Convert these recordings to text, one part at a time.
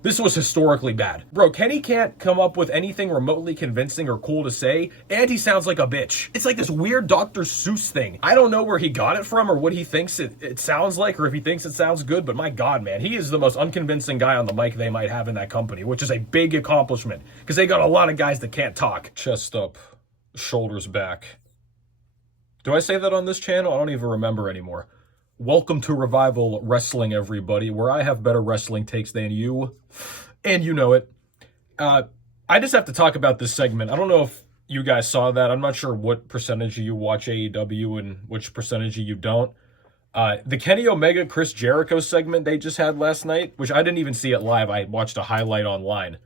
This was historically bad. Bro, Kenny can't come up with anything remotely convincing or cool to say, and he sounds like a bitch. It's like this weird Dr. Seuss thing. I don't know where he got it from or what he thinks it sounds like, or if he thinks it sounds good, but my God, man, he is the most unconvincing guy on the mic they might have in that company, which is a big accomplishment, because they got a lot of guys that can't talk. Chest up, shoulders back. Do I say that on this channel? I don't even remember anymore. Welcome to Revival Wrestling, everybody, where I have better wrestling takes than you, and you know it. I just have to talk about this segment. I don't know if you guys saw that. I'm not sure what percentage of you watch AEW and which percentage of you don't. The Kenny Omega Chris Jericho segment they just had last night, which I didn't even see it live. I watched a highlight online.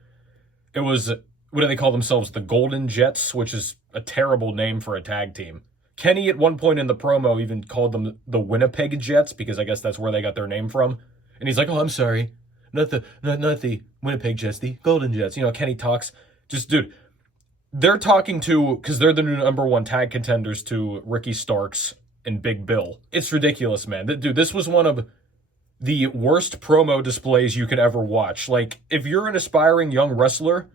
It was, what do they call themselves? The Golden Jets, which is a terrible name for a tag team. Kenny at one point in the promo even called them the Winnipeg Jets, because I guess that's where they got their name from. And he's like, oh, I'm sorry. Not the Winnipeg Jets, the Golden Jets. You know, Kenny talks. Just, dude, they're talking to, because they're the new #1 tag contenders to Ricky Starks and Big Bill. It's ridiculous, man. Dude, this was one of the worst promo displays you could ever watch. Like, if you're an aspiring young wrestler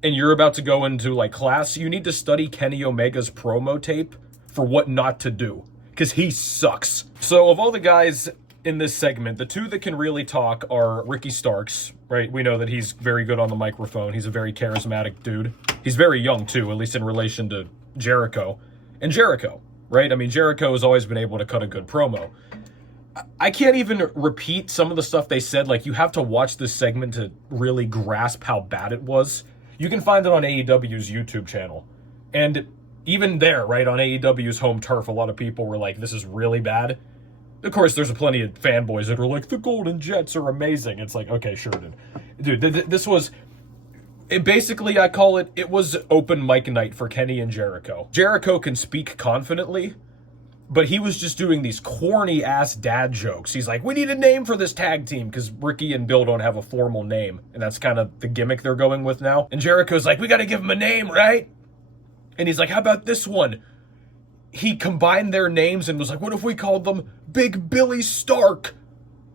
and you're about to go into, like, class, you need to study Kenny Omega's promo tape for what not to do, because he sucks. So of all the guys in this segment, the two that can really talk are Ricky Starks, right? We know that he's very good on the microphone. He's a very charismatic dude. He's very young too, at least in relation to Jericho. And Jericho, right? I mean, Jericho has always been able to cut a good promo. I can't even repeat some of the stuff they said. Like, you have to watch this segment to really grasp how bad it was. You can find it on AEW's YouTube channel. And even there, right, on AEW's home turf, a lot of people were like, this is really bad. Of course, there's plenty of fanboys that are like, the Golden Jets are amazing. It's like, okay, sure, dude. Dude, this was, basically, I call it, it was open mic night for Kenny and Jericho. Jericho can speak confidently, but he was just doing these corny-ass dad jokes. He's like, we need a name for this tag team, because Ricky and Bill don't have a formal name, and that's kind of the gimmick they're going with now. And Jericho's like, we got to give him a name, right? And he's like, how about this one? He combined their names and was like, what if we called them Big Billy Stark?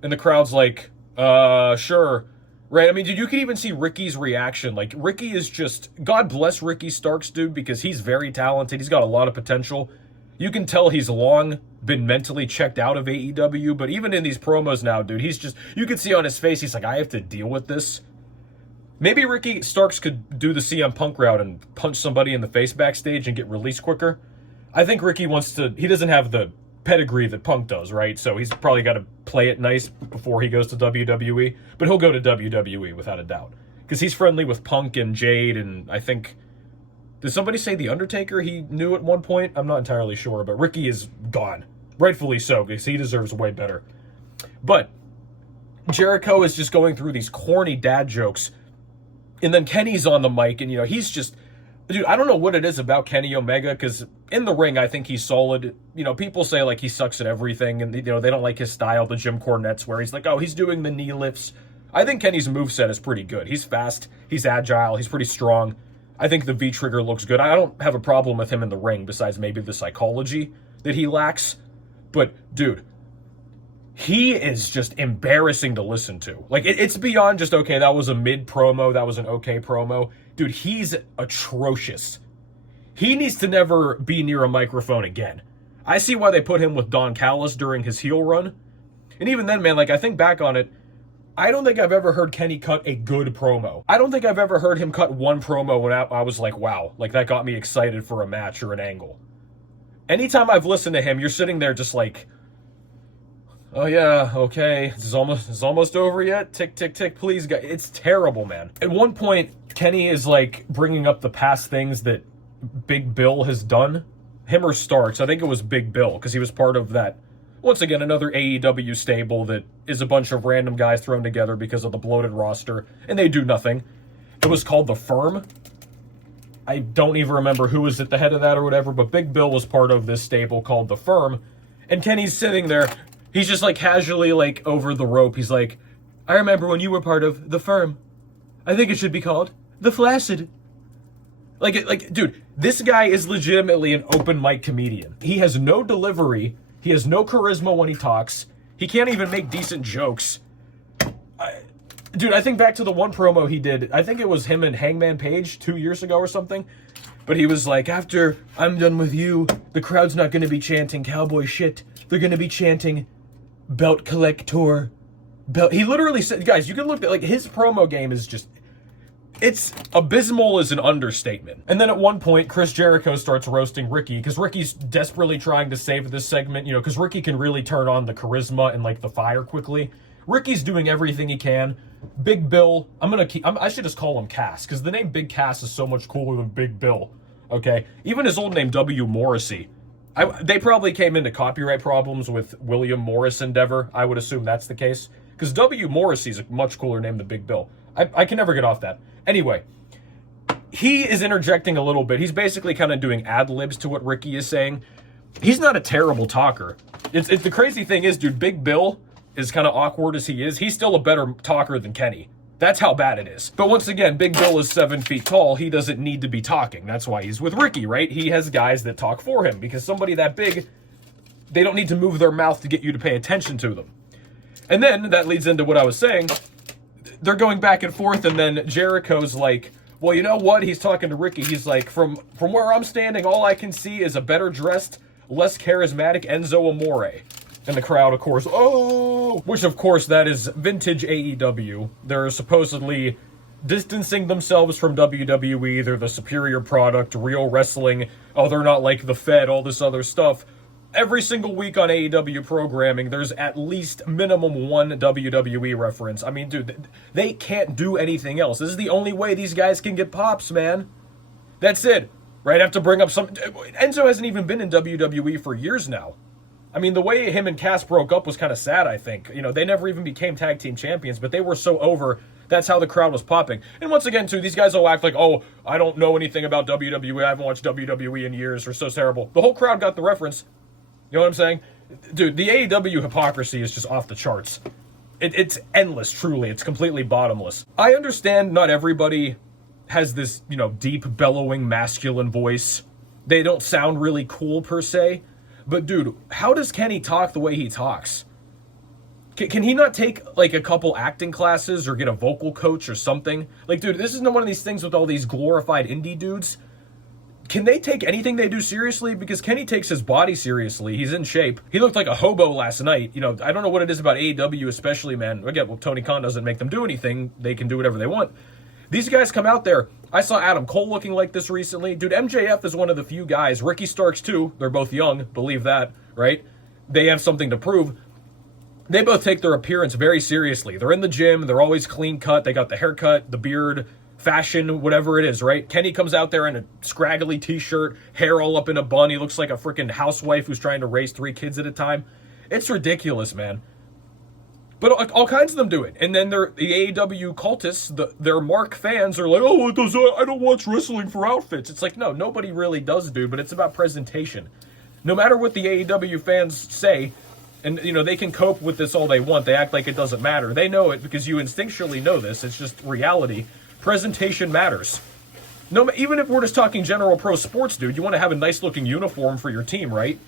And the crowd's like, sure. Right? I mean, dude, you can even see Ricky's reaction. Like, Ricky is just, God bless Ricky Starks, dude, because he's very talented. He's got a lot of potential. You can tell he's long been mentally checked out of AEW, but even in these promos now, dude, he's just, you can see on his face, he's like, I have to deal with this. Maybe Ricky Starks could do the CM Punk route and punch somebody in the face backstage and get released quicker. I think Ricky wants to, he doesn't have the pedigree that Punk does, right? So he's probably got to play it nice before he goes to WWE, but he'll go to WWE without a doubt. Because he's friendly with Punk and Jade, and I think, did somebody say The Undertaker he knew at one point? I'm not entirely sure, but Ricky is gone. Rightfully so, because he deserves way better. But Jericho is just going through these corny dad jokes. And then Kenny's on the mic, and, you know, he's just, dude, I don't know what it is about Kenny Omega, because in the ring, I think he's solid. You know, people say, like, he sucks at everything, and, you know, they don't like his style, the Jim Cornette's, where he's like, oh, he's doing the knee lifts. I think Kenny's moveset is pretty good. He's fast, he's agile, he's pretty strong. I think the V-trigger looks good. I don't have a problem with him in the ring, besides maybe the psychology that he lacks. But, dude, he is just embarrassing to listen to. Like, it's beyond just, okay, that was a mid-promo, that was an okay promo. Dude, he's atrocious. He needs to never be near a microphone again. I see why they put him with Don Callis during his heel run. And even then, man, like, I think back on it, I don't think I've ever heard Kenny cut a good promo. I don't think I've ever heard him cut one promo when I was like, wow, like, that got me excited for a match or an angle. Anytime I've listened to him, you're sitting there just like, oh yeah, okay, it's almost over yet? Tick, tick, tick, please, guys. It's terrible, man. At one point, Kenny is, like, bringing up the past things that Big Bill has done. Him or Starks, I think it was Big Bill, because he was part of that, once again, another AEW stable that is a bunch of random guys thrown together because of the bloated roster, and they do nothing. It was called The Firm. I don't even remember who was at the head of that or whatever, but Big Bill was part of this stable called The Firm, and Kenny's sitting there. He's just, like, casually, like, over the rope. He's like, I remember when you were part of The Firm. I think it should be called The Flaccid. Like, dude, this guy is legitimately an open mic comedian. He has no delivery. He has no charisma when he talks. He can't even make decent jokes. Dude, I think back to the one promo he did. I think it was him and Hangman Page 2 years ago or something. But he was like, after I'm done with you, the crowd's not going to be chanting cowboy shit. They're going to be chanting belt collector. Belt. He literally said, guys, you can look at, like, his promo game is just, it's abysmal is an understatement. And then at one point, Chris Jericho starts roasting Ricky, because Ricky's desperately trying to save this segment, you know, because Ricky can really turn on the charisma and, like, the fire quickly. Ricky's doing everything he can. Big Bill, I should just call him Cass, because the name Big Cass is so much cooler than Big Bill, okay? Even his old name, W. Morrissey. They probably came into copyright problems with William Morris Endeavor. I would assume that's the case, because W. Morrissey is a much cooler name than Big Bill. I can never get off that. Anyway, he is interjecting a little bit. He's basically kind of doing ad-libs to what Ricky is saying. He's not a terrible talker. It's the crazy thing is, dude, Big Bill, as kind of awkward as he is, he's still a better talker than Kenny. That's how bad it is. But once again, Big Bill is 7 feet tall. He doesn't need to be talking. That's why he's with Ricky, right? He has guys that talk for him, because somebody that big, they don't need to move their mouth to get you to pay attention to them. And then that leads into what I was saying. They're going back and forth, and then Jericho's like, well, you know what? He's talking to Ricky. He's like, from where I'm standing, all I can see is a better dressed, less charismatic Enzo Amore. And the crowd, of course, oh! Which, of course, that is vintage AEW. They're supposedly distancing themselves from WWE. They're the superior product, real wrestling. Oh, they're not like the Fed, all this other stuff. Every single week on AEW programming, there's at least minimum one WWE reference. I mean, dude, they can't do anything else. This is the only way these guys can get pops, man. That's it. Right? I have to bring up some... Enzo hasn't even been in WWE for years now. I mean, the way him and Cass broke up was kind of sad, I think. You know, they never even became tag team champions, but they were so over, that's how the crowd was popping. And once again, too, these guys will act like, oh, I don't know anything about WWE, I haven't watched WWE in years, or so terrible. The whole crowd got the reference. You know what I'm saying? Dude, the AEW hypocrisy is just off the charts. It's endless, truly. It's completely bottomless. I understand not everybody has this, you know, deep, bellowing, masculine voice. They don't sound really cool, per se. But, dude, how does Kenny talk the way he talks? Can he not take, like, a couple acting classes or get a vocal coach or something? Like, dude, this isn't one of these things with all these glorified indie dudes. Can they take anything they do seriously? Because Kenny takes his body seriously. He's in shape. He looked like a hobo last night. You know, I don't know what it is about AEW especially, man. Again, well, Tony Khan doesn't make them do anything. They can do whatever they want. These guys come out there. I saw Adam Cole looking like this recently. Dude, MJF is one of the few guys. Ricky Starks, too. They're both young. Believe that, right? They have something to prove. They both take their appearance very seriously. They're in the gym. They're always clean cut. They got the haircut, the beard, fashion, whatever it is, right? Kenny comes out there in a scraggly t-shirt, hair all up in a bun. He looks like a freaking housewife who's trying to raise 3 kids at a time. It's ridiculous, man. But all kinds of them do it. And then the AEW cultists, their Mark fans are like, oh, I don't watch wrestling for outfits. It's like, no, nobody really does, dude, but it's about presentation. No matter what the AEW fans say, and, you know, they can cope with this all they want. They act like it doesn't matter. They know it because you instinctually know this. It's just reality. Presentation matters. No, even if we're just talking general pro sports, dude, you want to have a nice-looking uniform for your team, right?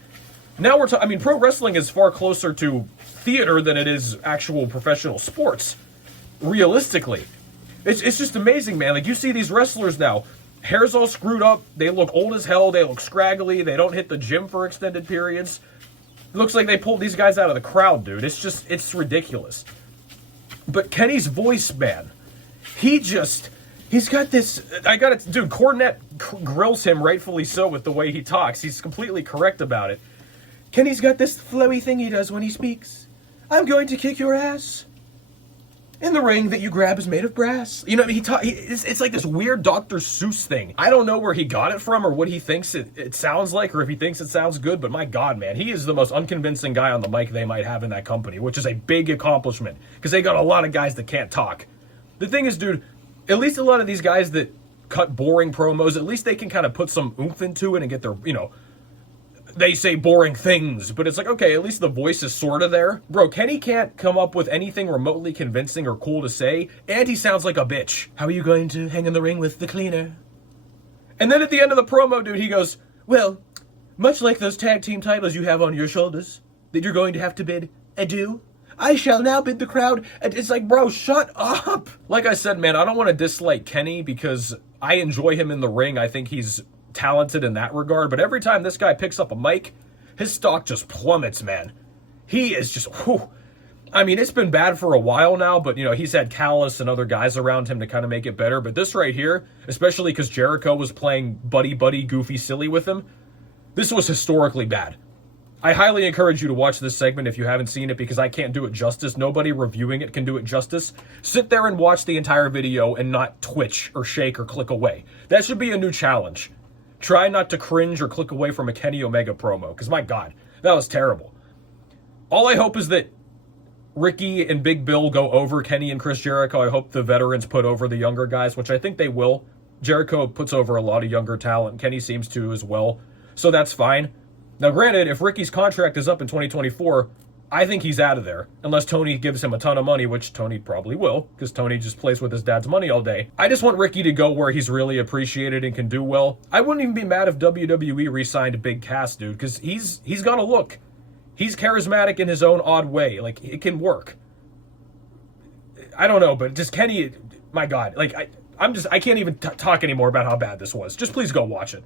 Now we're talking, I mean, pro wrestling is far closer to theater than it is actual professional sports. Realistically. It's just amazing, man. Like, you see these wrestlers now, hair's all screwed up, they look old as hell, they look scraggly, they don't hit the gym for extended periods. It looks like they pulled these guys out of the crowd, dude. It's ridiculous. But Kenny's voice, man, he's got this, dude, Cornette grills him, rightfully so, with the way he talks. He's completely correct about it. Kenny's got this flowy thing he does when he speaks. I'm going to kick your ass. And the ring that you grab is made of brass. You know, it's like this weird Dr. Seuss thing. I don't know where he got it from or what he thinks it sounds like or if he thinks it sounds good, but my God, man, he is the most unconvincing guy on the mic they might have in that company, which is a big accomplishment because they got a lot of guys that can't talk. The thing is, dude, at least a lot of these guys that cut boring promos, at least they can kind of put some oomph into it and get their, you know, they say boring things, but it's like, okay, at least the voice is sort of there. Bro, Kenny can't come up with anything remotely convincing or cool to say, and he sounds like a bitch. How are you going to hang in the ring with the cleaner? And then at the end of the promo, dude, he goes, well, much like those tag team titles you have on your shoulders, that you're going to have to bid adieu, I shall now bid the crowd. And it's like, bro, shut up. Like I said, man, I don't want to dislike Kenny because I enjoy him in the ring. I think he's talented in that regard. But every time this guy picks up a mic, his stock just plummets, man. He is just, whew. I mean, it's been bad for a while now, but, you know, he's had Callis and other guys around him to kind of make it better. But this right here, especially because Jericho was playing buddy-buddy, goofy, silly with him, this was historically bad. I highly encourage you to watch this segment if you haven't seen it because I can't do it justice. Nobody reviewing it can do it justice. Sit there and watch the entire video and not twitch or shake or click away. That should be a new challenge. Try not to cringe or click away from a Kenny Omega promo because, my God, that was terrible. All I hope is that Ricky and Big Bill go over Kenny and Chris Jericho. I hope the veterans put over the younger guys, which I think they will. Jericho puts over a lot of younger talent. Kenny seems to as well. So that's fine. Now, granted, if Ricky's contract is up in 2024, I think he's out of there. Unless Tony gives him a ton of money, which Tony probably will, because Tony just plays with his dad's money all day. I just want Ricky to go where he's really appreciated and can do well. I wouldn't even be mad if WWE re-signed Big Cass, dude, because he's got a look. He's charismatic in his own odd way. Like, it can work. I don't know, but just Kenny, my God. Like, I can't even talk anymore about how bad this was. Just please go watch it.